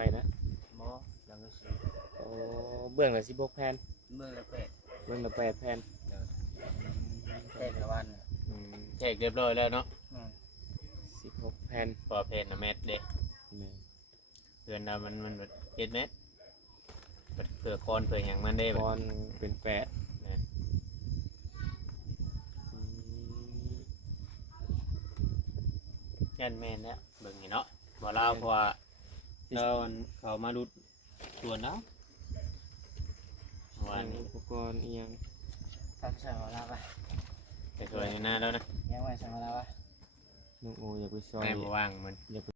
ไม่นะบ่ยังก็สิโอ้เบื้องละ16แผ่นเมื่อละเป็ดเบื้องละ8แผ่นเป็ดละวันแจกเรียบร้อยแล้วเนาะ16แผ่นพอเพนนะเม็ดเด้แม่นเดือนละมันแบบ7 เม็ดเผื่อคอนเผื่ออย่างมันได้แบบ ก้อนเป็น8ยันแม่นแล้วเบิ่งนี่เนาะบ่เล่าเพราะว่าเราเขามาดูส่วนแล้ววันนี้ อุปกรณ์อีหยัง ตัดใส่มาแล้วปะ แต่ส่วนนี้หน้าแล้วนะ ยังไว้ใส่มาแล้วปะ น้องโออยากไปซอย แม่บ่ว่างมัน อยากไป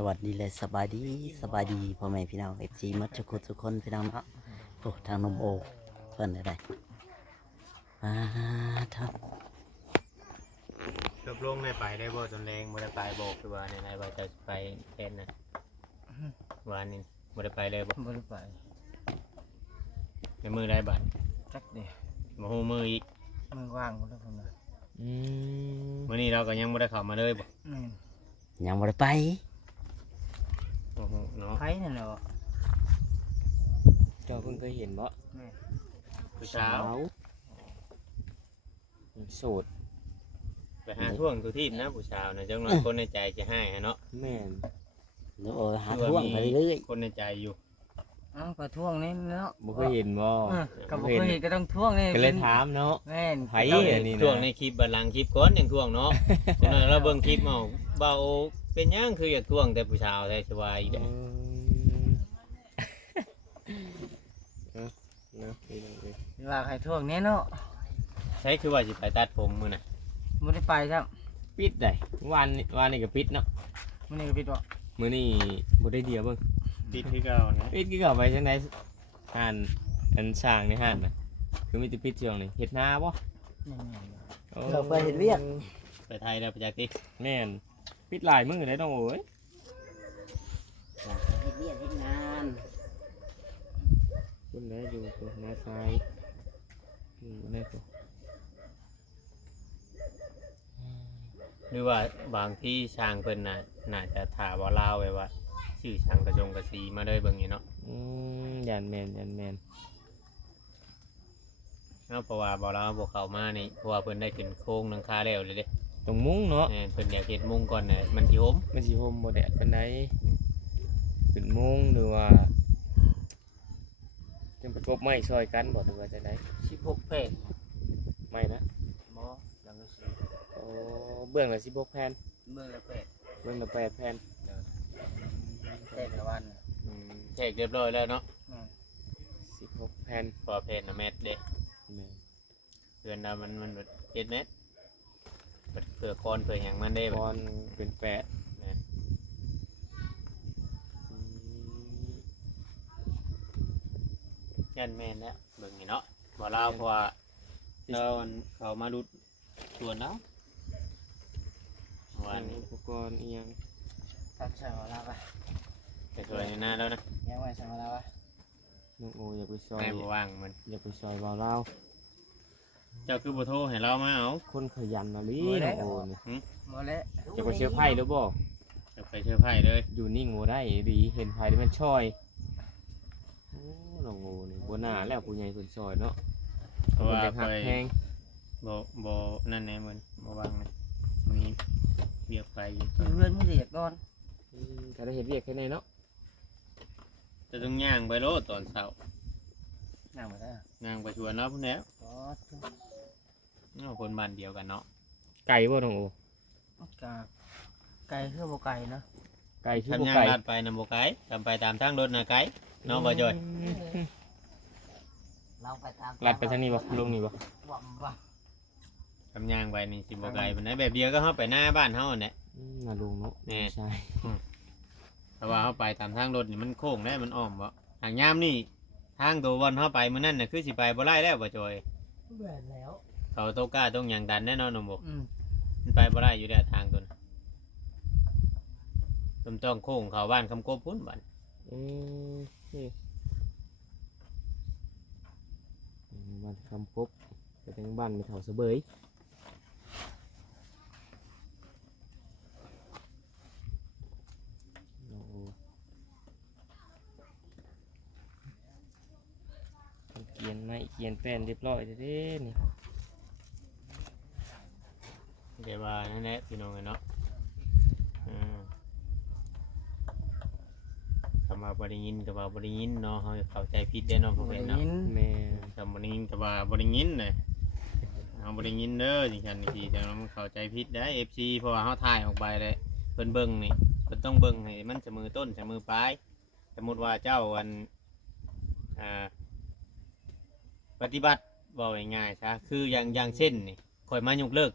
สวัสดีและสบายดีพ่อแม่พี่น้องFCมัดทุกคนพี่น้องเนาะโอ้ทางนมโอเพิ่นได้ทับ จบลงในไปได้บ่จนแรงบ่ได้ไปบอกคือว่าในว่าจะไปแทนนะวันนี้บ่ได้ไปเลยบ่ บ่ได้ไป ในมือได้บัตร จักเดียว บ่ฮู้มืออีก มือว่างบ่ได้พุ่นน่ะ มื้อนี้เราก็ยังบ่ได้เข้ามาเลยบ่ ยังบ่ได้ไป โอ้โหเนาะ ไผนั่นแหละบ่ เจ้าเพิ่งเคยเห็นบ่ ผู้สาว โสด ไปหาท่วงทุกทีนะผู้สาวนะจังน้อยคนในใจจะให้เนาะ แม่น เดี๋ยวหาท่วงไปเรื่อย คนในใจอยู่ อ้าวก็ท่วงนี่เนาะ บ่เคยเห็นบ่ ก็บ่เคยเห็นก็ต้องท่วงนี่ ก็เลยถามเนาะ แม่น ไผอันนี้นะ ท่วงในคลิปบัดหลังคลิปก่อนยังท่วงเนาะจังน้อยเราเบิ่งคลิปเอาเบาเป็นหยังคืออยากท่วงแต่ผู้สาวแต่สบายอีก เอ เด้อ เนาะนี่น้องเอ้ย ว่าใครท่วงแน่เนาะ ใช่คือว่าสิไปตัดผมมื้อน่ะ บ่ได้ไปครับ ปิดได้วานนี่ก็ปิดเนาะ มื้อนี้ก็ปิดบ่ มื้อนี้บ่ได้เดียวเบิ่ง ปิดคือเก่านะ ปิดคือเข้าไปจังได๋ห้านอันสร้างในห้านน่ะคือมีแต่ปิดช่วงนี้เฮ็ดนาบ่ โอ้ เราไปเห็นเวียก ไปไทยแล้วไปจากที่ แม่นปิดหลายมื้อได้น้องโอ้ย เห็นเวียกเห็นงาน คุณได้อยู่ตัวนาซ้ายอยู่ได้ตัว หรือว่าบางที่ช่างเพิ่นน่าจะถามว่าลาวไว้ว่าชื่อช่างกระจงกระสีมาเลยเบิ่งนี่เนาะ ยันแมนเพราะว่าบ่ลาวบ่เข้ามานี่เพราะว่าเพิ่นได้ขึ้นโครงหลังคาแล้วเลยเด้ ตรงมุ้งเนาะ เพิ่นอยากเฮ็ดมุงก่อนน่ะมันสิห่ม มันสิโฮมบ่แดดปานใดขึ้นมุ้งหรือว่าจังประกบไม้ช่วยกันบ่หรือว่าจังได๋ 16เพจ ไม่นะ บ่ยังก็สิ โอ้เบื้องละ16แผ่น เมื่อละเป็ด เบื้องละ8แผ่น เป็ดละวัน แจกเรียบร้อยแล้วเนาะ 16แผ่น พอเพนนะเม็ดเด้ แม่น เดือนละมันแบบ7 เม็ดเผื่อคอนเผื่ออย่างมันได้แบบ ก้อนเป็น8ยันแม่นแล้วเบิ่งนี่เนาะบ่ลาวเพราะว่าเราเขามาดูส่วนแล้ววันนี้ อุปกรณ์อีหยัง ตัดใส่มาแล้วปะ แต่ส่วนนี้หน้าแล้วนะ ยังไว้ใส่มาแล้วปะ น้องโออยากไปซอย แม่บ่ว่างมัน อยากไปซอยบ่าวลาว เจ้าคือบ่โทรให้เรามาเอา คนขยันเอาลิน้องโอนี่ บ่แล้ว จะไปเชื่อไพ่หรือบ่ จะไปเชื่อไผ่เลย อยู่นิ่งบ่ได้ดีเห็นไผที่มันช่อยโอ้น้องโอนี่บ่น่าแล้วผู้ใหญ่เพิ่นซอยเนาะ เพราะว่า เพิ่นจะหั ไป กแพง บ่นั่นแน่มันบ่ว่างนะมีเรียกไปอยู่ เพื่อนมื้อเดียวก่อน ก็ได้เฮ็ดเวียกแค่ไหนเนาะ จะต้องย่างไปโลดตอนเช้า นั่งมาได้ ย่างไปชวนเนาะพุ่นแล้ว อ๋อ เอาคนบ้านเดียวกันเนาะ ไก่บ่น้องโอก าไก่คือบ่ไก่เนาะ ไก่คือ ทำ บ่ ย่าง ไก่ ลาดไปนำบ่ไกลทำไปตามทางรถน่ะไกลเนาะบ่จอย เราไปตาม ลัดไปทางนี้บ่ลงนี่บ่ ว่า ทำย่างไปนี่สิบ่ไกลปานใดแบบเดียวก็เฮาไปหน้าบ้านเฮานั่นแหละ น่าลงเนาะ แน่ ใช่ เพราะว่าเฮาไปตามทางรถนี่มันโค้งได้มันอ้อมบ่ทางยามนี่ทางตัววันเฮาไปมื้อนั้นน่ะคือสิไปบ่ได้แล้วบ่จอย แม่นแล้ว เขาโตกล้าต้องหยังดันแน่นอนน้องบ่ อืม มันไปบ่ได้อยู่แล้วทางตัวน่ะต้องโค้งเข้าบ้านคำโกบพุ่นบัด อืมนี่ คำพบไปถึงบ้านไม่เท่าเสะเบยโอ้เกียนไม้เกียนแป้นเรียบร้อยเด้นี่ เดี๋ยวว่านั่นแหละพี่น้องเนาะคำว่าบ่ได้ยินกับว่าบ่ได้ยินเนาะเขาเข้าใจผิดได้เนาะพ่อแม่เนาะ แม่ คำบ่ได้ยินกับว่าบ่ได้ยินเลยเอาบ่ได้ยินเด้อจริงๆนี่แต่มันเข้าใจผิดได้ FC เพราะว่าเขาถ่ายออกไปเลยเพิ่นเบิ่งนี่เพิ่นต้องเบิ่งให้มันเสมอต้นเสมอปลายสมมุติว่าเจ้าปฏิบัติบอกง่ายๆซะคืออย่างเช่นนี่ข่อยมายกเลิก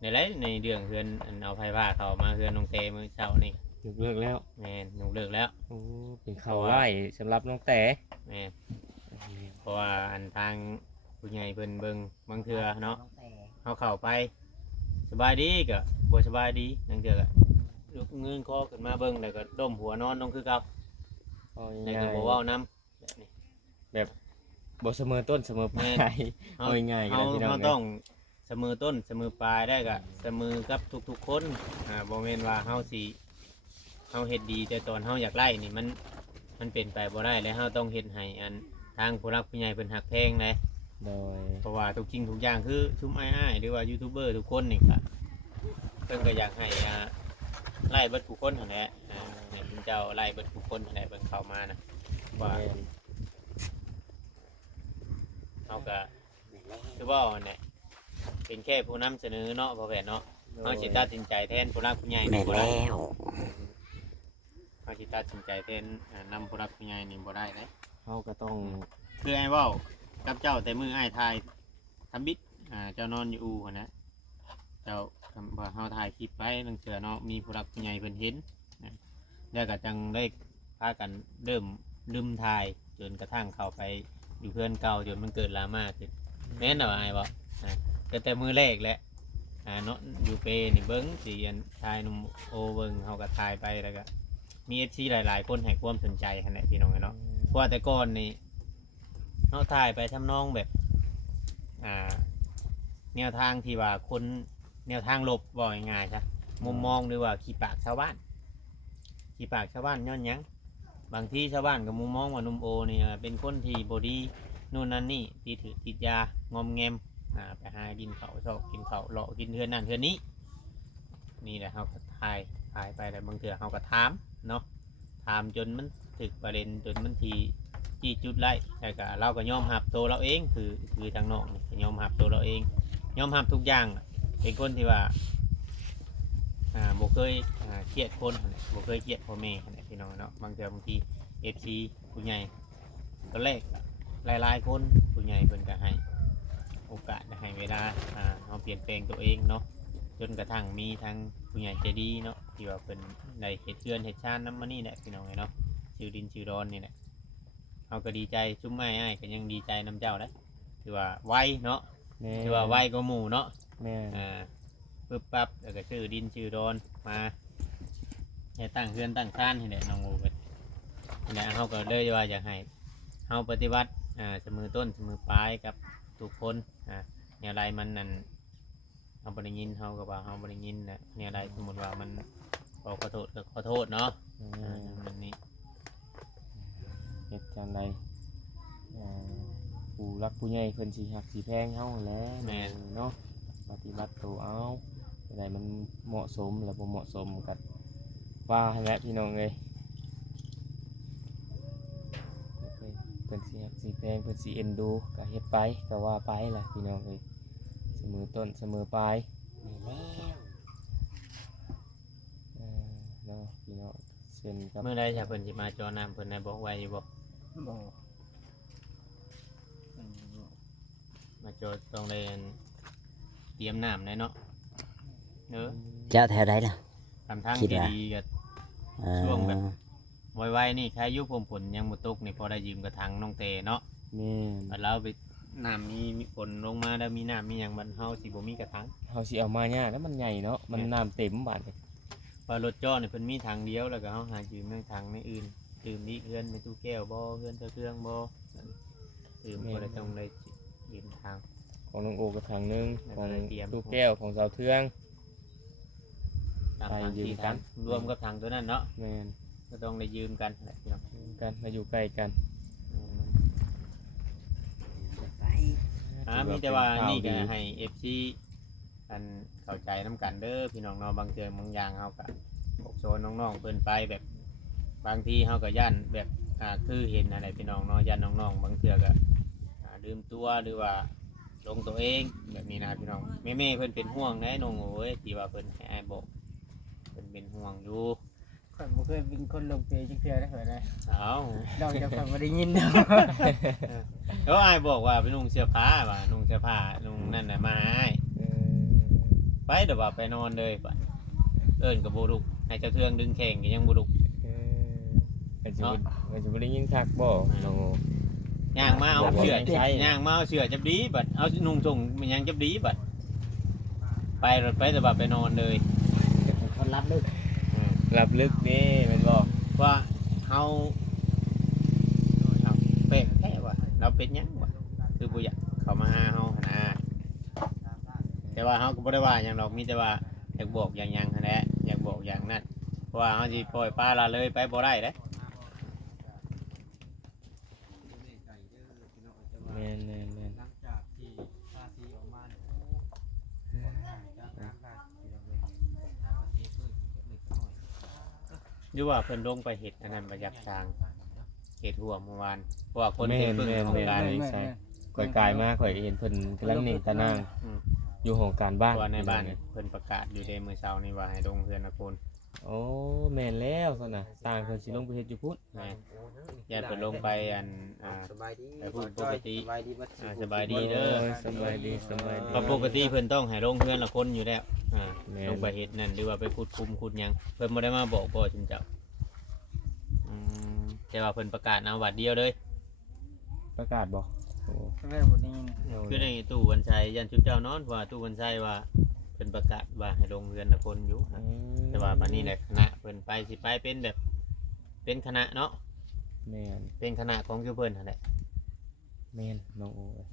ในไรในเรื่องเฮือนเอาไฟฟ้าเข้ามาเฮือนน้องเตมื้อเช้านี่ ยกเลิกแล้ว แม่นยกเลิกแล้ว โอ้เป็นข่าวไล่สำหรับน้องแต่ แม่นเพราะว่าอันทางผู้ใหญ่เพิ่นเบิ่งบางเทื่อเนาะเฮาเข้าไปสบายดีก็บ่สบายดีนั่นเทื่อก็ยกเงินคอขึ้นมาเบิ่งแล้วก็ด้มหัวนอนลงคือเก่า เอา แล้ว ง่า ก็ ย บ่เว้านำแบบนี้ ๆบ่เสมอต้นเสมอปลาย เฮา เอาง่ายๆกัน เฮา นะพี่น้อง เฮาต้องเสมอต้นเสมอปลายได้ก็เสมอกับทุกๆคนบ่แม่นว่าเฮาสิเฮาเฮ็ดดีแต่ตอนเฮาอยากไล่นี่มันเป็นไปบ่ได้แล้วเฮาต้องเฮ็ดให้อันทางผู้รักผู้ใหญ่เพิ่นฮักแพงเลย โดย เพราะว่าทุกจริงทุกอย่างคือชุมอ้ายๆหรือว่ายูทูบเบอร์ทุกคนนี่ก็เพิ่นก็อยากให้ไล่เบิดทุกคนนั่นแหละให้คุณเจ้าไล่เบิดทุกคนนั่นแหละเบิ่งเข้ามานะว่า แม่น เฮาก็คือว่าเนี่ยเป็นแค่ผู้นำเสนอเนาะพ่อแม่เนาะเฮาสิตัดสินใจแทนผู้รักผู้ใหญ่ แม่ นี่ น บ่ได้ แล้ว เฮาสิตัดสินใจแทนนำผู้รักผู้ใหญ่นี่บ่ได้เด้ เขาก็ต้อง คือไอ้เว้ากับเจ้าแต่มืออ้ายทายทำบิดเจ้านอนอยู่อู่หั่นนะเจ้าพอเฮาถ่ายคลิปไว้ตั้งเสือเนาะมีผู้รักผู้ใหญ่เพิ่นเห็นนะแล้วก็จังได้พากันเริ่มลืมถ่ายจนกระทั่งเข้าไปอยู่เพื่อนเก่าจนมันเกิดดราม่าขึ้นแม่นเอาไอ้บ่แต่มือแรกแหละเนาะอยู่เปนี่เบิ้งสิอันถ่ายหนุ่มโอเบิ้งเฮาก็ถ่ายไปแล้วก็มี FC หลายๆคนให้ความสนใจหั่นแหละพี่น้องเนาะ เพราะว่าแต่ก่อนนี่เขาถ่ายไปทำนองแบบแนวทางที่ว่าคนแนวทางลบบอกง่ายๆใช่มุมมองหรือว่าขี้ปากชาวบ้านย้อนหยังบางที่ชาวบ้านกับมุมมองว่าหนุ่มโอเนี่ยเป็นคนที่บอดีนู่นนั่นนี่ตีถือติดยางอมแงมไปหากินเขาชอบกินเขาเลาะกินเทือนนั่นเทือนนี้นี่แหละเขาก็ถ่ายไปแต่บางเถื่อเขาก็ถามเนาะถามจนมันถึกประเด็นจนมันทีจี้จุดไล่แต่ก็เราก็ยอมรับตัวเราเองคือทางนอกนี่ยอมรับตัวเราเองยอมรับทุกอย่างเป็นคนที่ว่าบ่เคยเครียดคนบ่เคยเครียดพ่อแม่พี่น้องเนาะบางทีFC ผู้ใหญ่ตัวแรกหลายๆคนผู้ใหญ่เพิ่นก็ให้โอกาสให้เวลาเราเปลี่ยนแปลงตัวเองเนาะจนกระทั่งมีทั้งผู้ใหญ่ใจดีเนาะที่ว่าเพิ่นได้เฮ็ดเรือนเฮ็ดชานน้ำมันนี่แหละพี่น้องเนาะชื่อดินชื่อดอนนี่แหละเราก็ดีใจชุ่มไม้อ้ายก็ยังดีใจน้ำเจ้านะถือว่าไวเนาะ แม่ ถือว่าไวกว่าหมู่เนาะ แม่ ปึ๊บปั๊บแล้วก็ชื่อดินชื่อดอนมาให้ตั้งเรือนตั้งชานนี่แหละน้องโอเว้ยนี่แหละเขาก็เลยว่าอยากให้เขาปฏิบัติเสมอต้นเสมอปลายกับทุกคนเนี่ยอะไรมันนั่นเขาบริยินเขาก็ว่าเขาบริยินนะเนี่ยอะไรสมมติว่ามันขอโทษก็ขอโทษเนาะมันนี่ เฮ็ดจังไดผู้รักผู้ใหญ่เพิ่นสิฮักสิแพงเฮาแหล้วเนาะปฏิบัติตัวเอาอะไรมันเหมาะสมแล้วบ่เหมาะสมกันว่าให้แหละพี่น้องเอ้ยเพิ่นสิฮักสิแพงเพิ่นสิเอ็นดูก็เฮ็ดไปก็ว่าไปล่ะพี่น้องเอ้ยเสมอต้นเสมอปลาย แม่นแล้ว เนาะพี่น้องเช่นกับ เมื่อไรจะเพิ่นสิมาจอน้ำเพิ่นได้บอกไว้อยู่บ่ บ่ มาจอต้องเลยเตรียมน้ำเลยเนาะเจ้าแถวใดล่ะ ทำทาง คิด ที่ ว่า ดีกับ เอ่อ ช่วงแบบ ไวๆนี่ใครอยุผมผลยังบ่ตกนี่พอได้ยืมกระถางน้องเตเนาะ แม่น บัดเราไปน้ำมีฝนลงมาแล้วมีน้ำมีอย่างบันเฮาสิบ่มีกระถาง เฮาสิเอามาเนี่ยแล้วมันใหญ่เนาะมันน้ำเต็มบาดเลย ว่ารถจ้อนี่เพิ่นมีทางเดียวแล้วก็เฮาหายืมในทางในอื่นยืมนี่เพื่อนในตู้แก้วบ่เพื่อนเจ้าเครื่องบ่ยืมบ่ได้ต้องได้ ยืมทาง ของน้องโอก็ทางหนึง แล้ว ข ก็ อง เลยเตรียม ตู้แก้วของสาวเทือง ทาง ไปยืม ที่ กั ทาน งรวมกับทางตัวนั้นเนาะ แม่น ก็ต้องได้ยืมกันแหละพี่น้อง กันมาอยู่ใกล้กัน ไป มีแต่ว่า ถือ นี่ก็ เป็ข่วดี ให้ FC อันเข้าใจน้ำกันเด้อพี่น้องเนาะบางเทื่อบางอย่างเฮาก็บอกโซนน้องๆเพิ่นไปแบบบางทีเฮาก็ย่านแบบคือเห็นอะไรพี่น้องเนาะย่านน้องๆบางเทื่อก็ลืมตัวหรือว่าลงตัวเองแบบนี้นะพี่น้องแม่ๆเพิ่นเป็นห่วงแน่น้องโอ้ยที่ว่าเพิ่นให้อ้ายบอกเพิ่นเป็นห่วงอยู่ ข่อยบ่เคยเป็นคนลงเปจักเทื่อได้ข่อยได้ เอ้า ดอกจากข่อยบ่ได้ยินเด้อ แล้วอ้ายบอกว่าไปนุ่งเสื้อผ้าว่านุ่งเสื้อผ้านุ่งนั่นน่ะมาให้อ้าย เออ ไปเดี๋ยวว่าไปนอนเลยบัดเอิ้นก็บ่ลุกให้เจ้าเทืองดึงแข่งก็ยังบ่ลุก เออก็จะบ่ได้ยินคักบ่น้องโอ ย่างมาเอาเสื้อ ใช่ ย่างมาเอาเสื้อจับดีบัดเอานุ่งส่งมันยังจับดีบัดไปรถไปแต่ว่าไปนอนเลย คนรับลูก รับลึกเด้แม่นบ่ ว่าเฮาเอาเป็ดแท้ว่ะเราเป็นหยังวะคือบ่อยากเข้ามาหาเฮาหั่นนะแต่ว่าเฮาก็บ่ได้ว่าหยังหรอกมีแต่ว่าอยากบอกอย่างหยังหั่นแหละอยากบอกอย่างนั้นเพราะว่าเฮาสิปล่อยปลาละเลยไปบ่ได้เด้ แม่นแม่นแม่น หลังจากที่ภาษีออกมาเนี่ยจากการภาษีเราเลยภาษีเพิ่มอีกเล็กน้อย หรือว่าเพิ่นลงไปเฮ็ดอันนั้นบ่อยากสร้างเฮ็ดหัวเมื่อวานเพราะว่าคน แม่ เฮ็ด น เพิ่ง แม่น ของ แม่น การ แม่นใช่ข่อยกายมาข่อยเห็นเพิ่นกำลังเน่งตะนาง อืม อยู่ห้องการบ้าน เพราะว่าในบ้านเพิ่นประกาศอยู่ในมื้อเช้านี้ว่าให้ลงเฮือนนะคน โอ้แม่นแล้วซั่นน่ะสร้างเพิ่นสิลงไปเฮ็ดอยู่พุ่น ญาติเพิ่นลงไปอันสบายดี ไปพูดปกติ สบายดีบัด สบายดีเด้อ สบายดีสบายดี เพราะปกติเพิ่นต้องให้ลงเฮือนละคนอยู่แล้วแม่น ลงไปเฮ็ดนั่นหรือว่าไปขุดคุมขุดหยังเพิ่นบ่ได้มาบอกบ่ชินเจ้าแต่ว่าเพิ่นประกาศเอาบัดเดียวเลย ประกาศบ่โอ้ แม่บ่ได้ยิน คือในตู้วันชัยยันชุบเจ้านอนว่าตู้วันชัยว่าเพิ่นประกาศว่าให้ลงเฮือนละคนอยู่แต่ว่าบัดนี้แหละคณะเพิ่นไปสิไปเป็นแบบเป็นคณะเนาะ แม่น เป็นคณะของคือเพิ่นนั่นแหละ แม่นน้องโอ้ย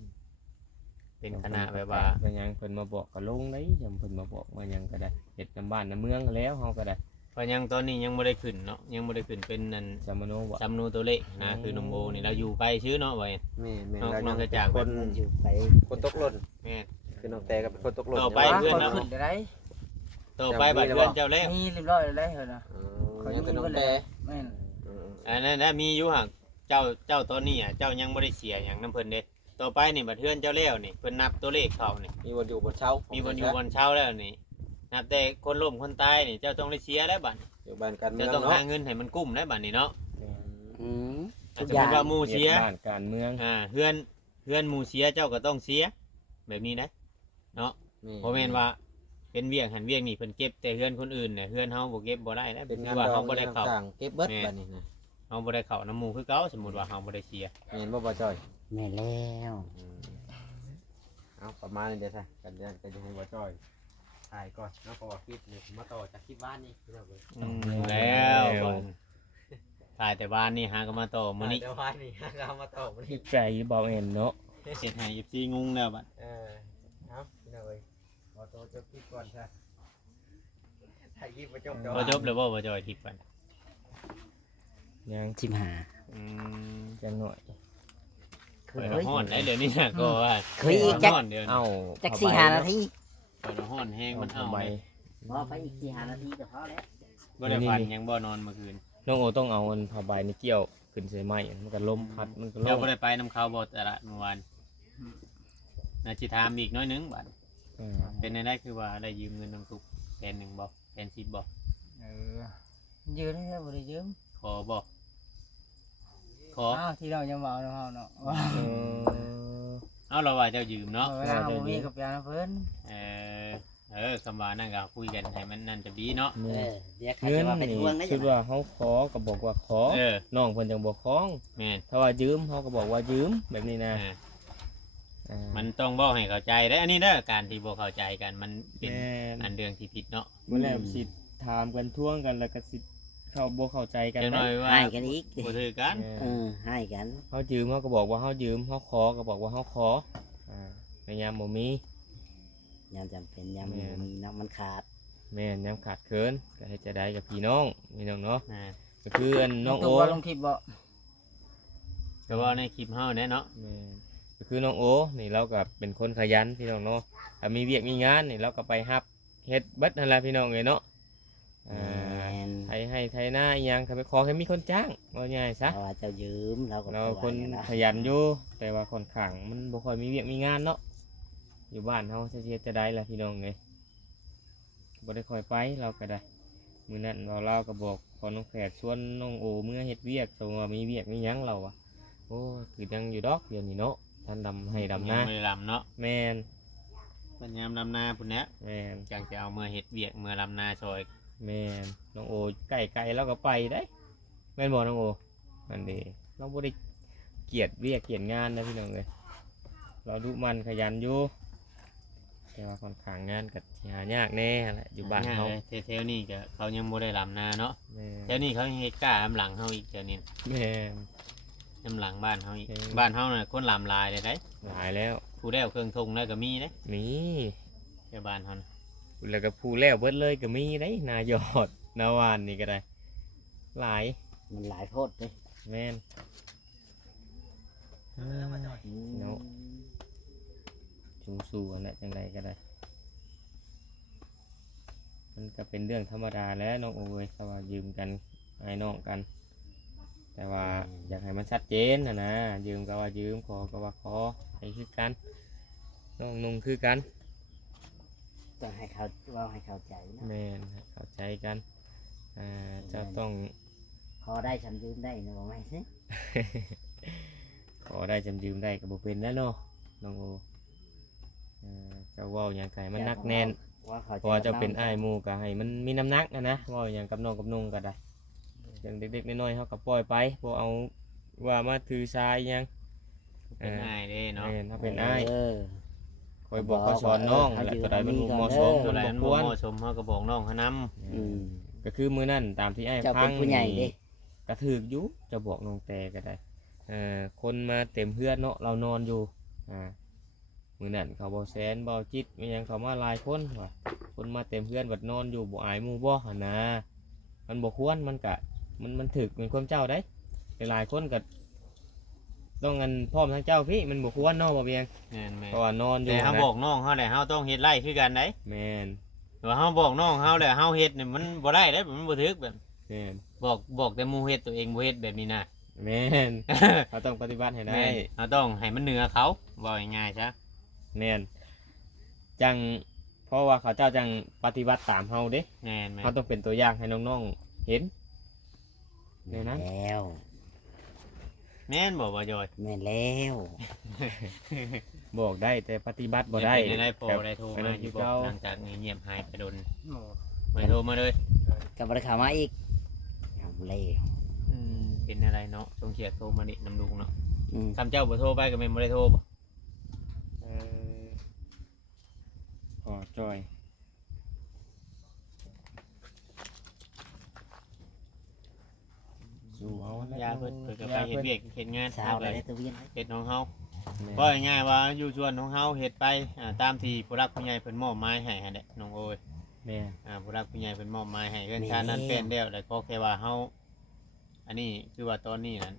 เป็นคณะแบบว่า เป็นหยังเพิ่นมาบอกก็ลงได้จำเพิ่นมาบอกมาหยังก็ได้เฮ็ดนำบ้านนำเมืองแล้วเฮาก็ได้ เพราะยังตอนนี้ยังบ่ได้ขึ้นเนาะยังบ่ได้ขึ้นเป็นนั่น จำมโนบ่ จำนวนตัวเลขนะคือนมโอนี่เราอยู่ไปชื่อเนาะไว้ แม่แม่ น้องกระจาก คน อยู่ไป คนตกหล่น แม่ คือน้องแต่ก็เป็นคนตกหล่น ต่อไปเพื่อนนะ ขึ้นได้ ต่อไปบัดเพื่อนเจ้าแล้ว นี่เรียบร้อยแล้วเหรอนะ ยังเป็นน้องแต่ แม่น อันนั้นมีอยู่ห่างเจ้าตอนนี้อ่ะเจ้ายังบ่ได้เสียหยังน้ำเพิ่นเด้ต่อไปนี่บัดเพื่อนเจ้าแล้วนี่เพิ่นนับตัวเลขเขานี่ มีวันอยู่บนเช้า มี มี คนอยู่บนเช้าแล้วนี่นับแต่คนล้มคนตายนี่เจ้าต้องได้เสียแล้วบัด อยู่บ้านการเมื เจ้า อง ต้อง เนาะ หาเงินให้มันกุ้มแล้วบัดนี้เนาะ อืม อาจจะเป็นว่าหมู่เสีย ฮ็ดบ้านการเมือง เพื่อนหมู่เสียเจ้าก็ต้องเสียแบบนี้นะเนาะบ่แม่นว่าเป็นเวียงหันเวียงนี่เพิ่นเก็บแต่เพื่อนคนอื่นเนี่ยเพื่อนเฮาบ่เก็บบ่ได้แล้ว เป็น คื งาน อว่า ดอ เฮาง บ่ได้เข้า ต่างๆเก็บเบิดบัดนี้นะ เฮาบ่ได้เข้าน้ำหมู่คือเก่าสมมุติว่าเฮาบ่ได้เสีย แม่นบ่บ่จ้อย แม่แล้ว เอาประมาณนี้เด้อซะกันเดือนก็จะให้บ่จ้อยถ่ายก่อนเนาะเพราะว่าคลิปนี่มาต่อจากคลิปบ้านนี่พี่น้องเอ้ย แล้วก่อนถ่ายแต่บ้านนี่หาก็มาต่อมื้อนี้ เดี๋ยวบ้านนี่เรามาต่อมื้อนี้ ใจเบาเอ็นเนาะ เฮ็ดให้ FC งงแล้วบัด เอาพี่น้องเอ้ยขอตัวจบคลิปก่อนซะถ่ายคลิปบ่จบ บ่จบเลยบ่จอยทิปบัด ยัง ชิมหา อืม จังหน่อย เค เปิ ย ดละฮ้อนได้เดี๋ยวนี้นะก็ว่า เคยอีกจัก ฮ้อนเดี๋ยวนี้ เอ้า จักสี่หานาที เปิดละฮ้อนแฮงมันเอา ใบ เลย พอไปอีกสี่หานาทีก็พอแล้ว บ่ได้ฝันหยังบ่นอนเมื่อคืน น้องโอต้องเอาอันผ้าใบนี่เกี่ยวขึ้นใส่ไม้มันก็ล้มพัดมันก็ล้ เจ้าม บ่ได้ไปนํเขาบ่ตลาดเมื่อวานน่าสิถามอีกน้อยหนึงบัด อ่า เป็นได้คือว่าได้ยืมเงินน้ำทุก100,000บ่110บ่ ยืมได้บ่ได้ยืม ขอบ่ขอ อ้าวที่เรายังเมาเนาะเฮาเนาะ เออ เอาเราว่าเจ้ายืมเนาะ เวลาเฮามีกับยาเพิ่น เอคำว่านั่นก็คุยกันให้มันนั่นจะดีเนาะ เอ แม่ อเดี๋ยวใคร เงิน จะว่าไป นี่ ทวงนะ คิ จ๊ะ ดว่าเฮาขอก็บอกว่าขอ เออ น้องเพิ่นจังบ่คล้อง แม่น ถ้าว่ายืมเฮาก็บอกว่ายืมแบบนี้นะ เออ อ่า มันต้องบอกให้เข้าใจได้ออันนี้เด้อการที่บ่เข้าใจกันมันเป็น แม่น อันเรื่องที่ผิดเนาะ เมื่อแล้วสิถามกันท่วงกันแล้วก็สิเข้าบ่เข้าใจกัน จังหน่อยว่า ให้กันอีก บ่ถือกัน แม่น เออให้กัน เฮายืมเฮาก็บอกว่าเฮายืมเฮาขอก็บอกว่าเฮาขออ่า ในยามบ่มี ยามจำเป็นยาม แม่น มีน้ำมันขาด แม่นยามขาดเคินก็ให้จะได้กับพี่น้องเนาะ อ่า ก็คืออันน้องโอ ตัวลงคลิปบ่ ก็ว่าในคลิปเฮาแน่เนาะ แม่นก็คือน้องโอนี่เราก็เป็นคนขยันพี่น้องเนาะถ้ามีเวียกมีงานนี่เราก็ไปรับเฮ็ดเบิดนั่นแหละพี่น้องเอ้ยเนาะ แม่น ไทยให้ไทยหน้าอีหยังก็ไปขอให้มีคนจ้างว่าง่ายซะ เพราะว่าเจ้ายืมเราก็ เรา บ่ คน ว่าหยัง ขยันอยู่แต่ว่าค่อนข้างมันบ่ค่อยมีเวียกมีงานเนาะอยู่บ้านเฮาจะเฮ็ดจะได้ล่ะพี่น้องเอ้ยบ่ได้ค่อยไปเราก็ได้มื้อนั้นเราก็บอกพอน้องแฝดชวนน้องโอเมื่อเฮ็ดเวียกสมมุติว่ามีเวียกมีหยังเราอะโอ้คือยังอยู่ดอกเดี๋ยวนี้เนาะท่านดำให้ดำ ยั นะ งบ่ได้ลำเนาะ แม่น ปัญญามลำนาพุ่นแหละ แม่น จังจะเอาเมื่อเฮ็ดเวียกเมื่อลำนาซอย แม่นน้องโอไกลๆแล้วก็ไปได้แม่นบ่น้องโอนั่นเด้เราบ่ได้เกลียดเวียกเกลียดงานนะพี่น้องเอ้ยเราดุมันขยันอยู่แต่ว่าค่อนข้างงานก็สิหายากแน่แหละอยู่บ้าน ง่ย เฮา เลยเทลนี่ก็เขายังบ่ได้ลำนาเนาะ แม่ เดี๋ยวนี้เขายังเฮ็ดกล้าอำหลังเฮาอีกเดี๋ยวนี้ แม่น อำหลังบ้านเฮาอีก เออ บ้านเฮาน่ะคนลำลายเลยได้ หลายแล้ว ผู้แล้วเครื่องทงแล้วก็มีเด้ มี แค่บ้านเฮาน่ะ แล้วก็ผู้แล้วเบิดเลยก็มีได้นายอดนาวานนี่ก็ได้หลาย มันหลายโพดเลย แม่น อืม เนาะ สู้ๆอันนั้นจังไดก็ได้มันก็เป็นเรื่องธรรมดาแล้วน้องโอ้ยถ้าว่ายืมกันไอ้น้องกัน แต่ว่าอยากให้มันชัดเจนนะยืมก็ว่ายืมขอก็ว่าขอให้คือกันน้องนุ่งคือกัน ต้องให้เขาเว่าให้เข้าใจเนาะ แม่นให้เข้าใจกันเจ้าต้อง พอได้ฉันยืมได้นะบอกไม่สิ ขอได้จำยืมได้ก็บ่เป็นแล้วเนาะน้องโอเจ้าเว่าอย่างไก่มันนักแน่น ว่าเขา เพราะว่าเจ้าเป็นอ้ายหมู่ก็ให้มันมีน้ำหนักนะเว่าอย่างกับน้องกับนุ่งก็ได้อย่างเด็กๆน้อยๆเขาก็ปล่อยไปบ่เอาว่ามาถือชายหยัง เป็นง่ายเด้เนาะ แม่นถ้าเป็นอ้าย เออ คอยบอกคอยสอนน้อง เขา แหละ ยืม ตัวใดมันบ่เหมาะสม ตัว มัน ไร บ่ มัน ค บ่ วร เหมาะสมเฮาก็บอกน้องเขานำ อืม ก็คือมื้อนั้นตามที่อ้าย เจ้า พั เป็น ง ผู้ใหญ่เด้ กระถืออยู่จะบอกน้องแต่ก็ได้คนมาเต็มเพื่อนเนาะเรานอนอยู่มื้อนั้นเขาบ่แซนบ่จิตมีหยังเขามาหลายคนว่ะคนมาเต็มเพื่อนบัดนอนอยู่บ่อายหมู่บ่หั่นนะมันบ่ควรมันก็มันถึกเป็นความเจ้าได้หลายคนก็ต้องกันพร้อมทั้งเจ้าพี่มันบ่ควรเนาะบ่เบียง แม่นแม่ เพราะว่านอนอยู่ แต่เฮา นะ บอกน้องเฮาแหละเฮาต้องเฮ็ดไร่คือกันได้ แม่น แต่ว่าเฮาบอกน้องเฮาแหละเฮาเฮ็ดนี่มันบ่ได้เด้มันบ่ถึกแบบ แม่น บอกแต่หมู่เฮ็ดตัวเองบ่เฮ็ดแบบนี้นะ แม่น เขาต้องปฏิบัติให้ได้ แม่นเฮาต้องให้มันเหนือเขาว่าง่ายๆซะ แม่นจังเพราะว่าเขาเจ้าจังปฏิบัติตามเฮาเด้ แม่นแม่น เขาต้องเป็นตัวอย่างให้น้องๆเห็น เดี๋ยวนะ แล้ว แม่นบ่บ่จอย แม่นแล้ว บอกได้แต่ปฏิบัติบ่ได้ เป็นได้พอ แบบ ได้โทร ไป มา นั่น อยู่ คือ บ่ เก่า หลังจากเงียบหายไปโดน โอ้ ไม่โทรมาเลย กับบริขามาอีกเอาเลย เป็นอะไรเนาะชงเขียดโทรมาดินำลุงเนาะ อืม คำเจ้าบ่โทรไปก็แม่นบ่ได้โทรบ่ ขอจอยสู้เอานะ ยาเพิ่นก็ไปเฮ็ดเวียกเฮ็ดงาน เช้า ไป เลยได้ตัวเวียน เฮ็ดของเฮา แม่ ว่าง่ายๆว่าอยู่ชวนของเฮาเฮ็ดไปตามที่ผู้รักผู้ใหญ่เพิ่นมอบหมายให้หั่นแหละน้องโอ้ย แม่ ผู้รักผู้ใหญ่เพิ่นมอบหมายให้เรื่องชาตินั้นเป็นแล้วแล้วก็แค่ว่าเฮาอันนี้คือว่าตอนนี้นั้น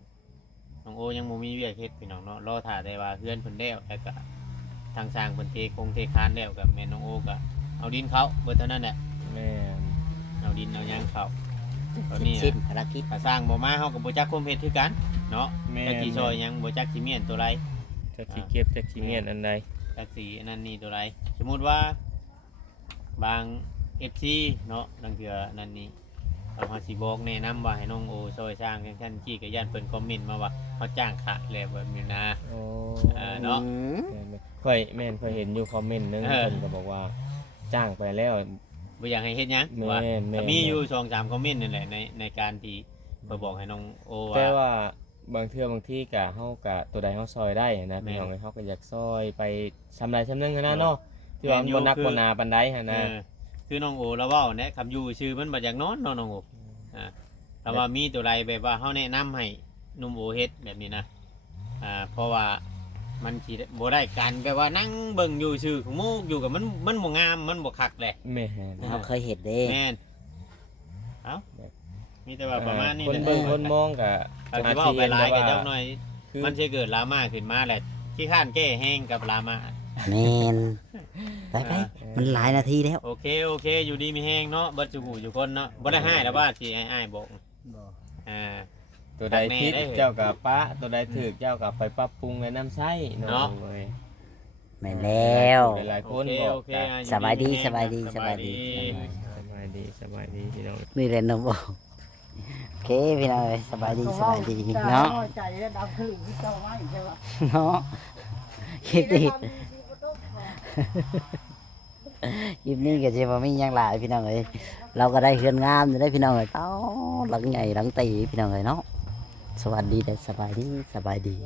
น้องโอยังบ่มีเวียกเฮ็ดพี่น้องเนาะรอท่าแต่ว่าเฮือนเพิ่นแล้วแล้วก็ทางสร้างเพิ่นเทคงเทคานแล้วก็แม่น้องโอก็เอาดินเขาเบิดเท่านั้นแหละ แม่ เอาดินเอาหยังเขาตอนนี้ สิ้นภารกิจ ก็สร้างบ่มาเฮาก็บ่จักคุมเฮ็ดคือกันเนาะ แม่ จักสิซอยหยังบ่จักสิเมียนตัวไร จักสิเก็บจักสิเมียนอันใด จักสิอันนั้นนี่ตัวไรสมมุติว่าบาง FC เนาะบางเทื่อนั่นนี่เอาเฮาสิบอกแนะนำว่าให้น้องโอซอยสร้างจังซั่นจี้ก็ย่านเพิ่นคอมเมนต์มาว่าเฮาจ้างขาดแล้วแบบนี้นะ โอ้ เนาะ อืม ค่อยแม่นค่อยเห็นอยู่คอมเมนต์หนึง เออ เพิ่นก็บอกว่าจ้างไปแล้ว บ่อยากให้เฮ็ดหยัง แม่น ว่า แม่น ก็มีอยู่ 2-3 คอมเมนต์นั่นแหละในการที่เพิ่นบอกให้น้องโอ แต่ ว่า ว่าบางเทื่อบางที่กะเฮากะตัวใดเฮาซอยได้นะ แม่น พี่น้องเอ้ยเฮาก็อยากซอยไปชำใดชำหนึงหั้นนะเนาะที่ว่า แม่นอยู่ บ่นัก คือ บ่หนาปานใดหั่น เอ นะ อคือน้องโอแล้วเว้าแนะคำอยู่ชื่อมันบ่อยากนอนเนาะน้องโอแต่ว่ามีตัวใดแบบว่าเฮาแนะนำให้หนุ่มโอเฮ็ดแบบนี้นะเพราะว่า มันสิบ่ได้กันแปลว่านั่งเบิ่งอยู่ซื่อของมูกอยู่กับมันบ่งามมันบ่คักแหละ แม่น เราเคยเห็นเด้ แม่นเอ้ามีแต่ว่าประมาณนี้ คน แหละ เบิ่งคนมองก็ อาจสิเว้าไปหลายก็จักหน่อย คือ มันสิเกิดดราม่าขึ้นมาแหละขี้ข้านแก้แห้งกับดราม่า แมนไปมันหลายนาทีแล้ว โอเคอยู่ดีมีแห้งเนาะเบิดสุกูอยู่คนเนาะบ่ได้ให้แล้วว่าสิอ้ายบอก บ่ อ่า ตัวใดผิด ได้ เจ้ากับปะตัวใดถูกเจ้ากับไปปรับปรุงในน้ำใช้เนาะ เนาะ เว้ย แม่นแล้ว หลายๆ โอ คน เค บอก โอเค กัน อ่ะ สบายดี อแห้ง สบายดี ครับ สบายดี สบายดีสบายดีพี่น้อง นี่แหละนมโอโอเคพี่น้องเอ้ยสบายดีสบายดีเนาะ ใจแล้วดำขึ้นเจ้าไม้ใช่ปะ เนาะคลิปนี้คลิปนี้ก็จะมามีหยังหลายพี่น้องเอ้ยเราก็ได้เฮือนงามได้พี่น้องเอ้ยเต้าหลังใหญ่หลังตีพี่น้องเอ้ยเนาะสวัสดีและสบายดี